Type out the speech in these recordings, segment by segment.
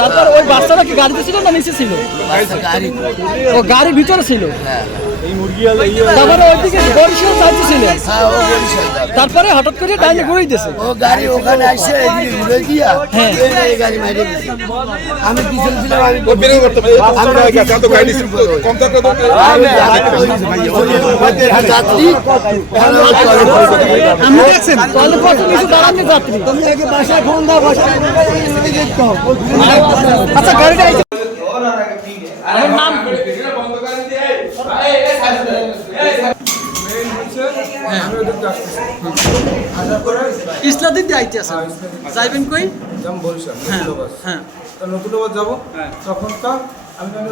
তারপর ওই বাচ্চাটা কি গাড়িতে ছিল না নিচে ছিল? ও গাড়ির ভিতরে ছিল। তারপরে ওইদিকে বরিশাল তারপরে হঠাৎ করে ডাইনে ঘুরে দিয়েছে ও গাড়ি ওখানে আসছে এদিকে ঘুরে দিয়া হ্যাঁ। এই গাড়ি মাইরে দিছে। আমি পিছনে ছিলাম আমি ও বেরিয়ে করতে পারে আমি এত গাড়ি কম থাকলে তো আমি যাত্রী ভালো আমি দেখছেন তাহলে কত কিছু দাঁড়াননি যাত্রী তুমি আগে বাসায় ফোন দাও বাসায় আচ্ছা গাড়িটা এই- আমার নাম কি? ইসলাদিন দিয়ে আইতে আছেন যাইবেন কই? যেমন বরিশাল হ্যাঁ নতুন হ্যাঁ। তো নতুন বাস যাব। তখন তা আমি আমি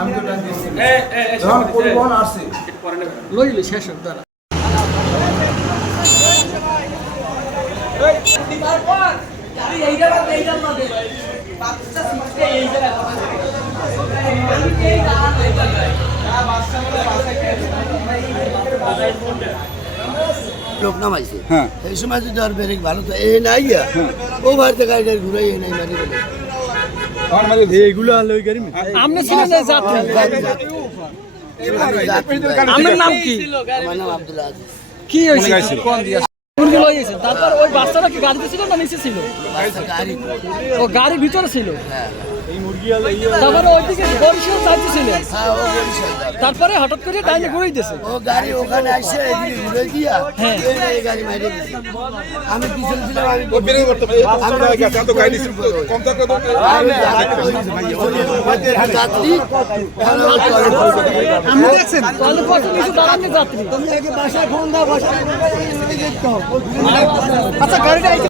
আমি তো টাইম দিয়েছি। যখন পরিবহন আসছে লইলে শেষ হোক দাঁড়া। লোক নামাইছে। হ্যাঁ। এই সময় যদি আর ব্রেক ভালো তো এ নাই গিয়া ও বাড়িতে গাড়িটা ঘুরাই এ নাই মারি বলে। আমার এইগুলো আলো ওই গাড়ি আপনি ছিলেন এই যাত্রী আমার নাম কি? আমার নাম আব্দুল আজিজ। কি হয়েছে? কোন দিয়া মুরগি লয়ে গেছে তারপর ওই বাচ্চাটা কি গাড়িতে ছিল না নিচে ছিল? ও গাড়ির ভিতরে ছিল। তারপরে ওইদিকে বরিশাল হঠাৎ করে ডাইনে ঘুরে দিয়েছে। ও গাড়ি ওখানে এদিকে ঘুরে দিয়া হ্যাঁ। গাড়ি মাইরে আমি পিছনে ছিলাম আমি ও বেরিয়ে করতে পারে এত গাড়ি কম থাকলে তো যাত্রী আমি দেখছেন? তাহলে কত কিছু দাঁড়াননি যাত্রী? তুমি আগে বাসায় ফোন দাও বাসায় আচ্ছা গাড়িটা